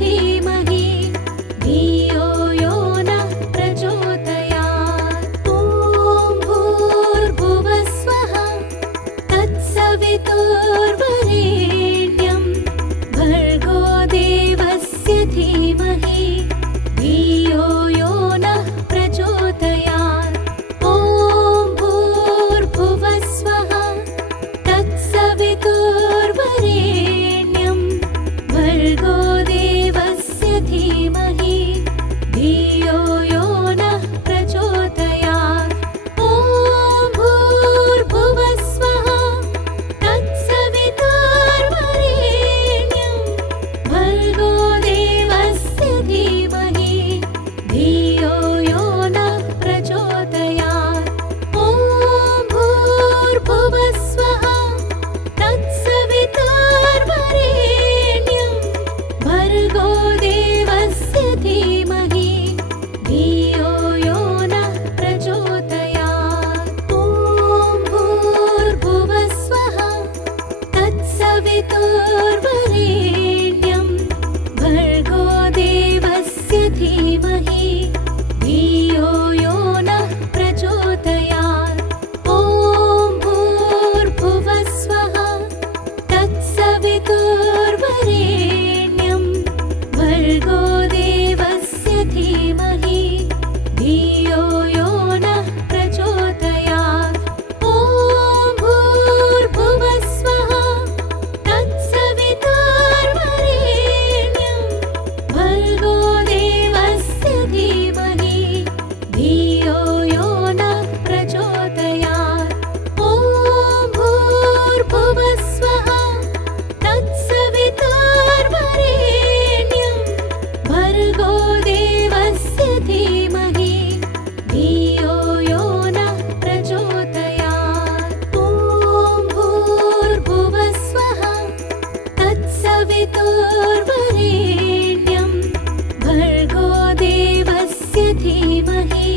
धीमहि धियो यो नः प्रचोदयात्। ॐ भूर्भुवः स्वः तत्सवितुर्वरेण्यं भर्गो देवस्य धीमहि धियो यो नः प्रचोदयात्। ॐ भूर्भुवः स्वः तत्सवितुर्वरेण्यं भर्गो देवस्य धीमहि धियो यो नः प्रचोदयात्। ॐ भूर्भुवः स्वः तत्सवितुर्वरेण्यं भर्गो देवस्य धीमहि धियो यो नः प्रचोदयात्। ॐ भूर्भुवः स्वः तत्सवितुर्वरेण्यं भर्गो देवस्य धीमहि धियो यो नः प्रचोदयात्। ॐ भूर्भुवः स्वः तत्सवितुर्वरेण्यं भर्गो देवस्य धीमहि धियो यो नः प्रचोदयात्। ॐ भूर्भुवः स्वः तत्सवितुर्वरेण्यं भर्गो देवस्य धीमहि धियो यो नः प्रचोदयात्। ॐ भूर्भुवः स्वः तत्सवितुर्वरेण्यं भर्गो देवस्य धीमहि धियो यो नः प्रचोदयात्। ॐ भूर्भुवः स्वः तत्सवितुर्वरेण्यं भर्गो देवस्य धीमहि धियो यो नः प्रचोदयात्। ॐ भूर्भुवः स्वः तत्सवितुर्वरेण्यं भर्गो देवस्य धीमहि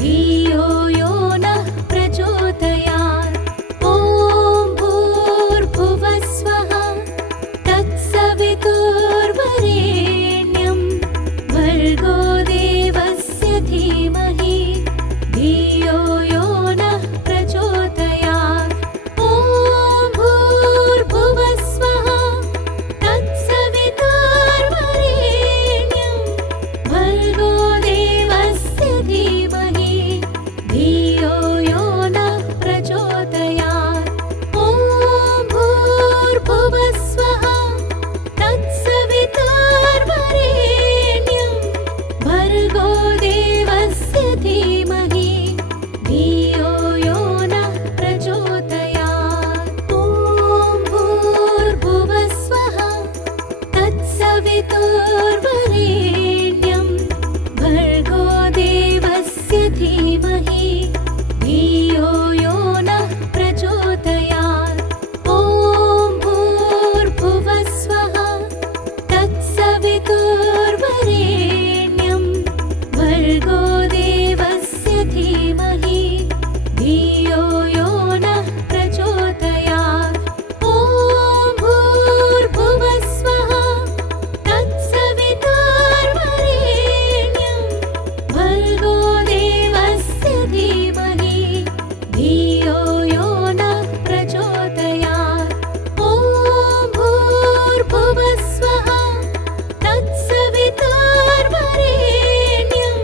धियो यो नः प्रचोदयात्। ॐ भूर्भुवः स्वः तत्सवितुर्वरेण्यं भर्गो देवस्य धीमहि धियो यो नः प्रचोदयात्। ॐ भूर्भुवः स्वः तत्सवितुर्वरेण्यं भर्गो देवस्य धीमहि धियो यो नः प्रचोदयात्। ॐ भूर्भुवः स्वः तत्सवितुर्वरेण्यं भर्गो देवस्य धीमहि धियो यो नः प्रचोदयात्। ॐ भूर्भुवः स्वः तत्सवितुर्वरेण्यं भर्गो देवस्य धीमहि धियो यो नः प्रचोदयात्। ॐ भूर्भुवः स्वः तत्सवितुर्वरेण्यं भर्गो देवस्य धीमहि धियो यो नः प्रचोदयात्। ॐ भूर्भुवः स्वः तत्सवितुर्वरेण्यं भर्गो देवस्य धीमहि धियो यो नः प्रचोदयात्। ॐ भूर्भुवः स्वः तत्सवितुर्वरेण्यं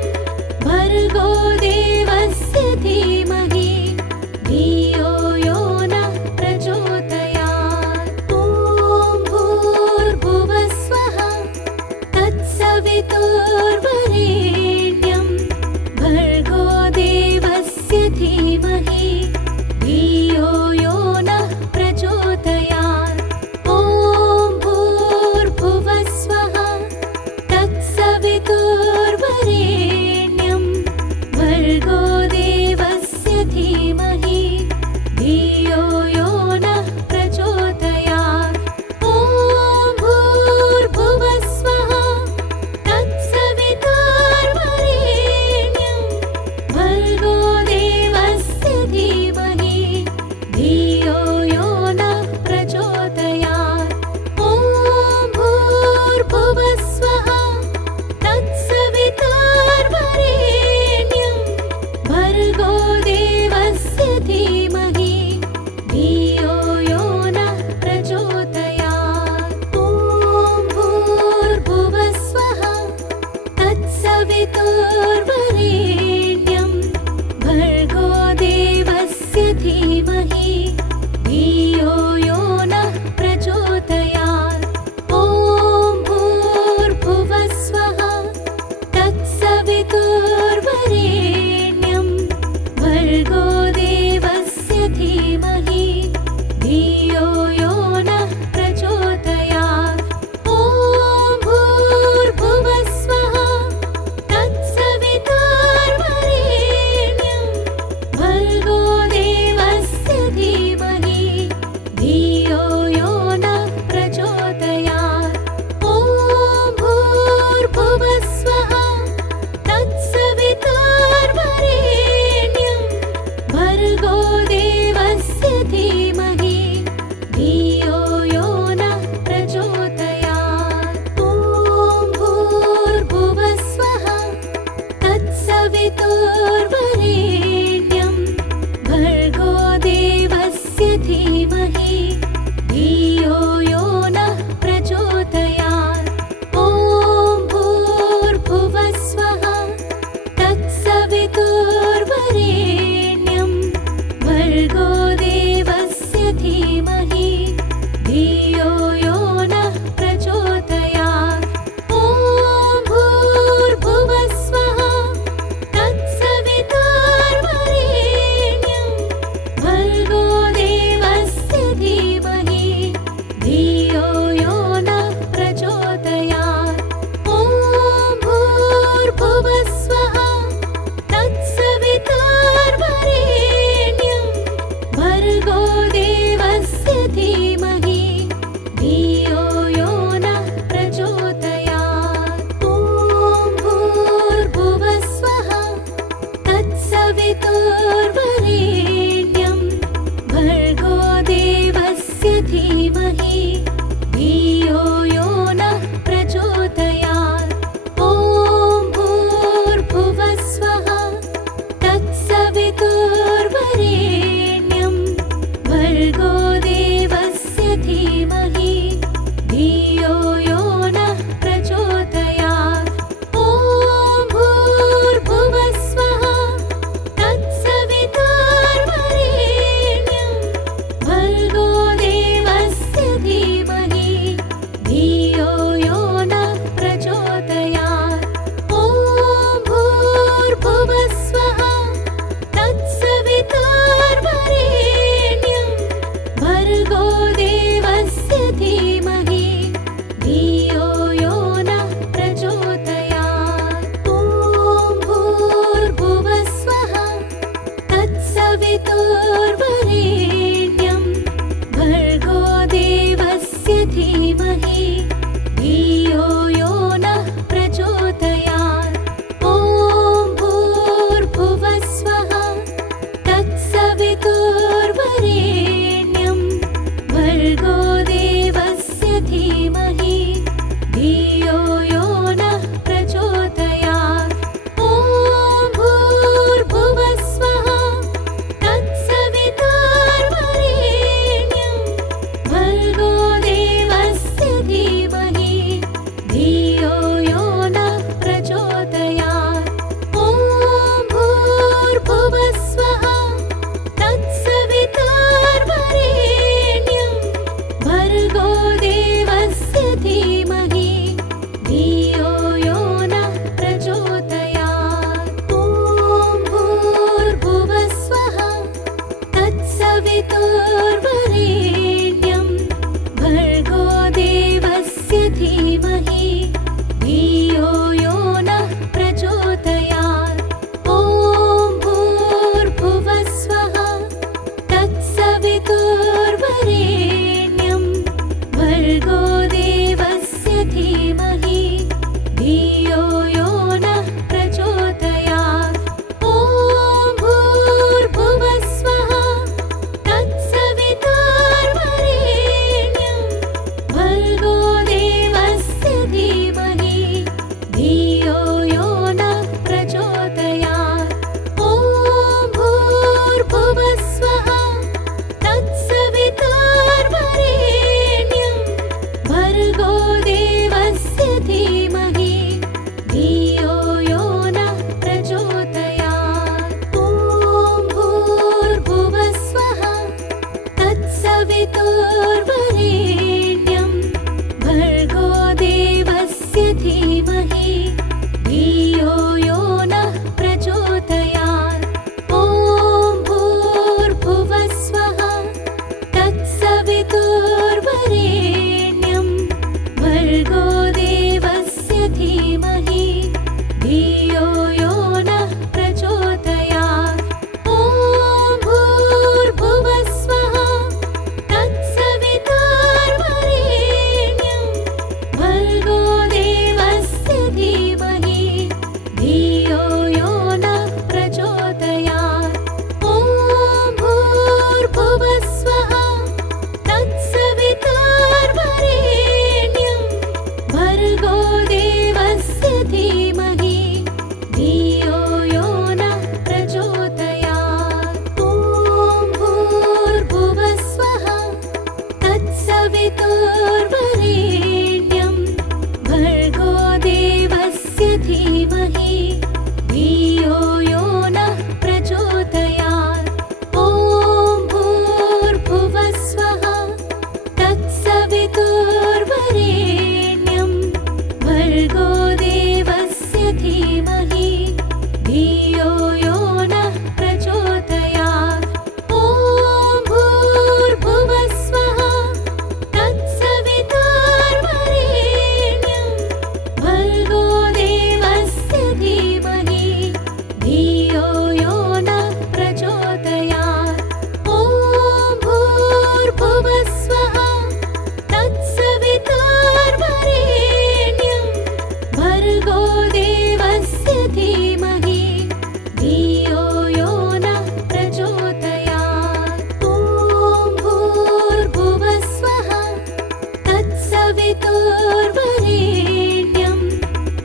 भर्गो देवस्य धीमहि धियो यो नः प्रचोदयात्। ॐ भूर्भुवः स्वः तत्सवितुर्वरेण्यं भर्गो देवस्य धीमहि धियो यो नः प्रचोदयात्। ॐ भूर्भुवः स्वः तत्सवितुर्वरेण्यं भर्गो देवस्य धीमहि धियो यो नः प्रचोदयात्। ॐ भूर्भुवः स्वः तत्सवितुर्वरेण्यं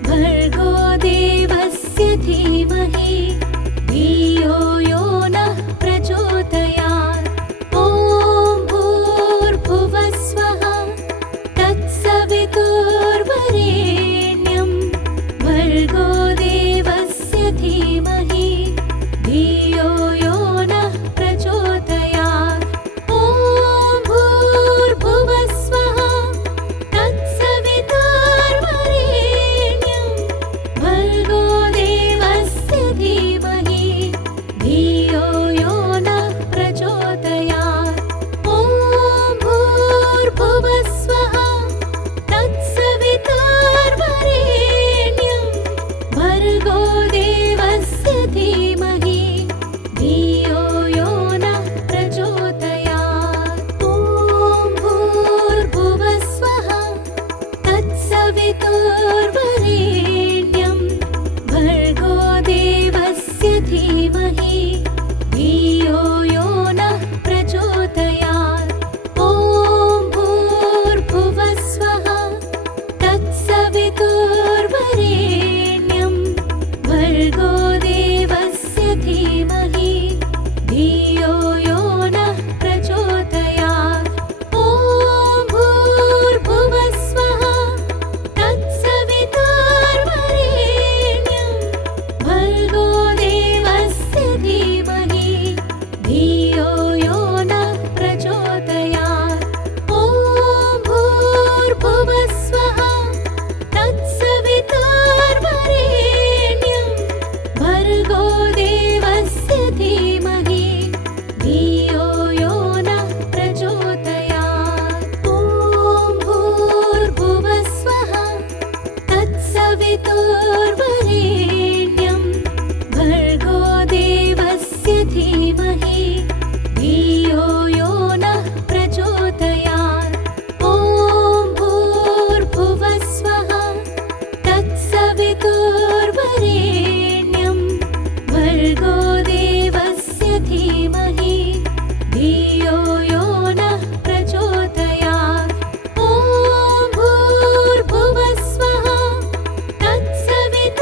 भर्गो देवस्य धीमहि धियो यो नः प्रचोदयात्। ॐ भूर्भुवः स्वः तत्सवितुर्वरेण्यं भर्गो देवस्य धीमहि धियो यो नः प्रचोदयात्। ॐ भूर्भुवः स्वः तत्सवितुर्वरेण्यं भर्गो देवस्य धीमहि धियो यो नः प्रचोदयात्। ॐ भूर्भुवः स्वः तत्सवितुर्वरेण्यं भर्गो देवस्य धीमहि धियो यो नः प्रचोदयात्। ॐ भूर्भुवः स्वः तत्सवितुर्वरेण्यं भर्गो देवस्य धीमहि धियो यो नः प्रचोदयात्। ॐ भूर्भुवः स्वः तत्सवितुर्वरेण्यं भर्गो देवस्य धीमहि धियो यो नः प्रचोदयात्। ॐ भूर्भुवः स्वः तत्सवितुर्वरेण्यं भर्गो देवस्य धीमहि धियो यो नः प्रचोदयात्। ॐ भूर्भुवः स्वः तत्सवितुर्वरेण्यं भर्गो देवस्य धीमहि धियो यो नः प्रचोदयात्। ॐ भूर्भुवः स्वः तत्सवितुर्वरेण्यं भर्गो देवस्य धीमहि धियो यो नः प्रचोदयात्। ॐ भूर्भुवः स्वः तत्सवितुर्वरेण्यं भर्गो देवस्य धीमहि धियो यो नः प्रचोदयात्। ॐ भूर्भुवः स्वः तत्सवितुर्वरेण्यं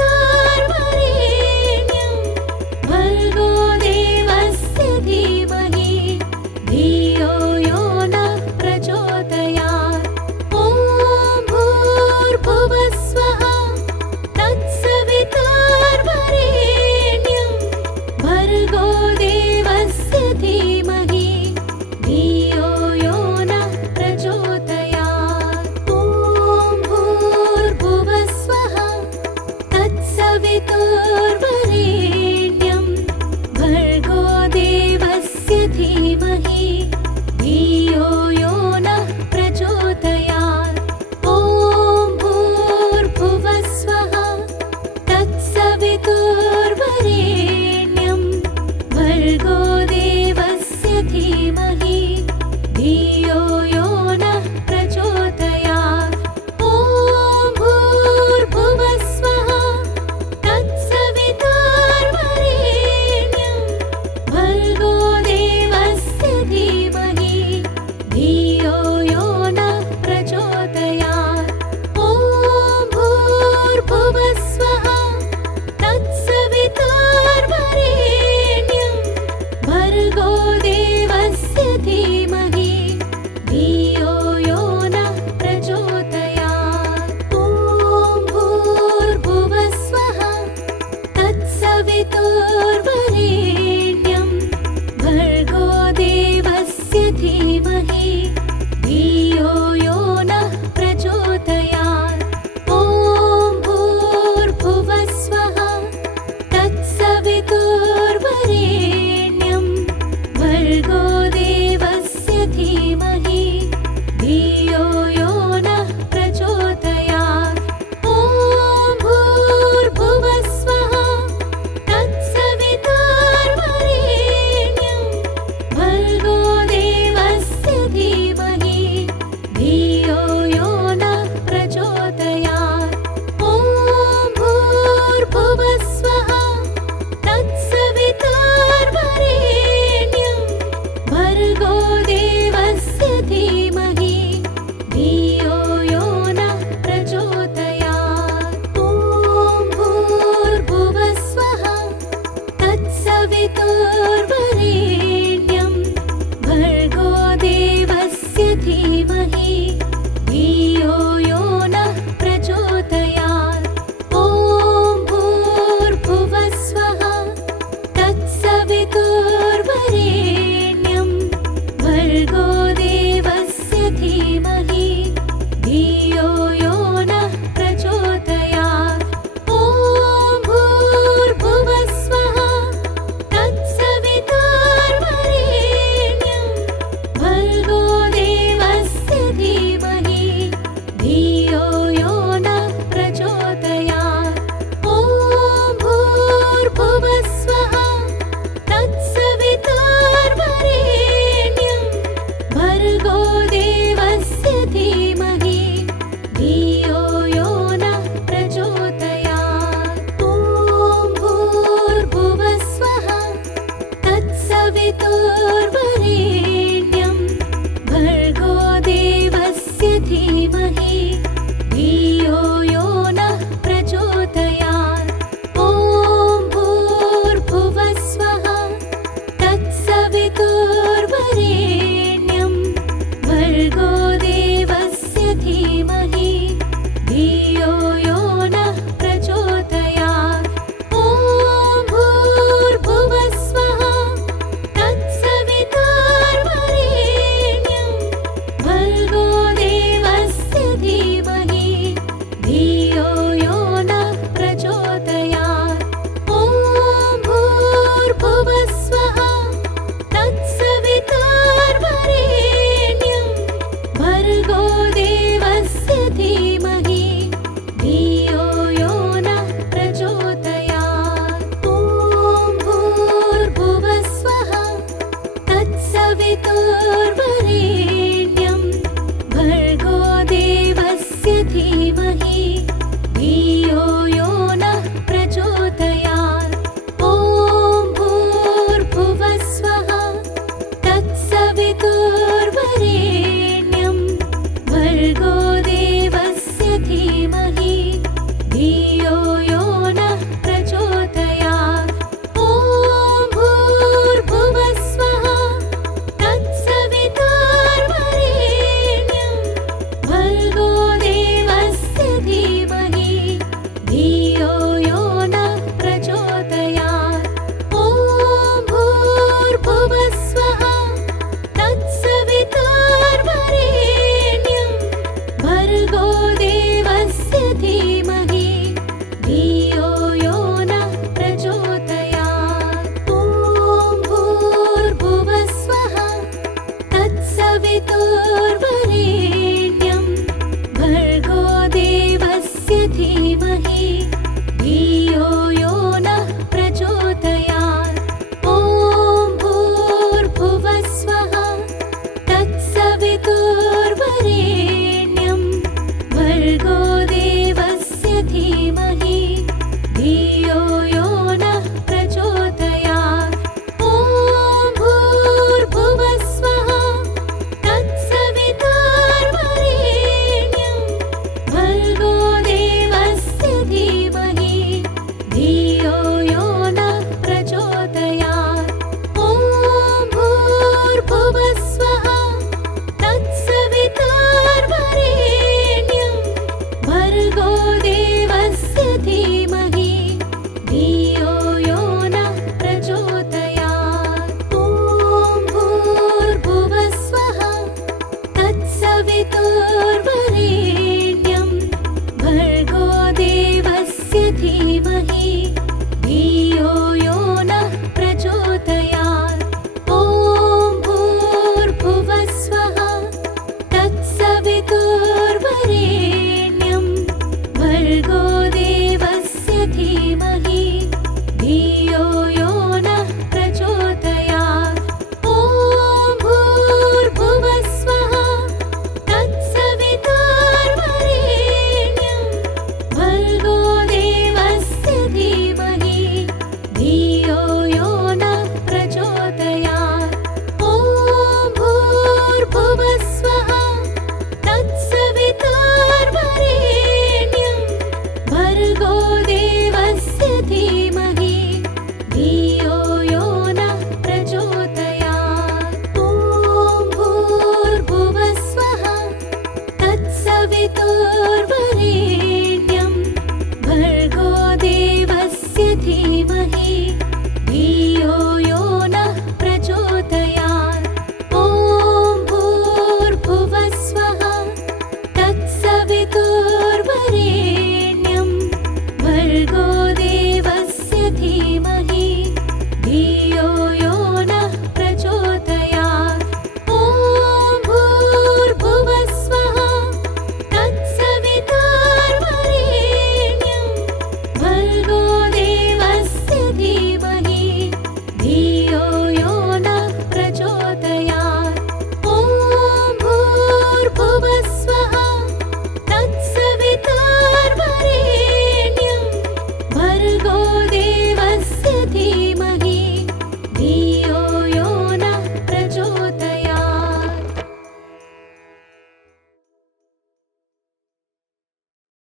भर्गो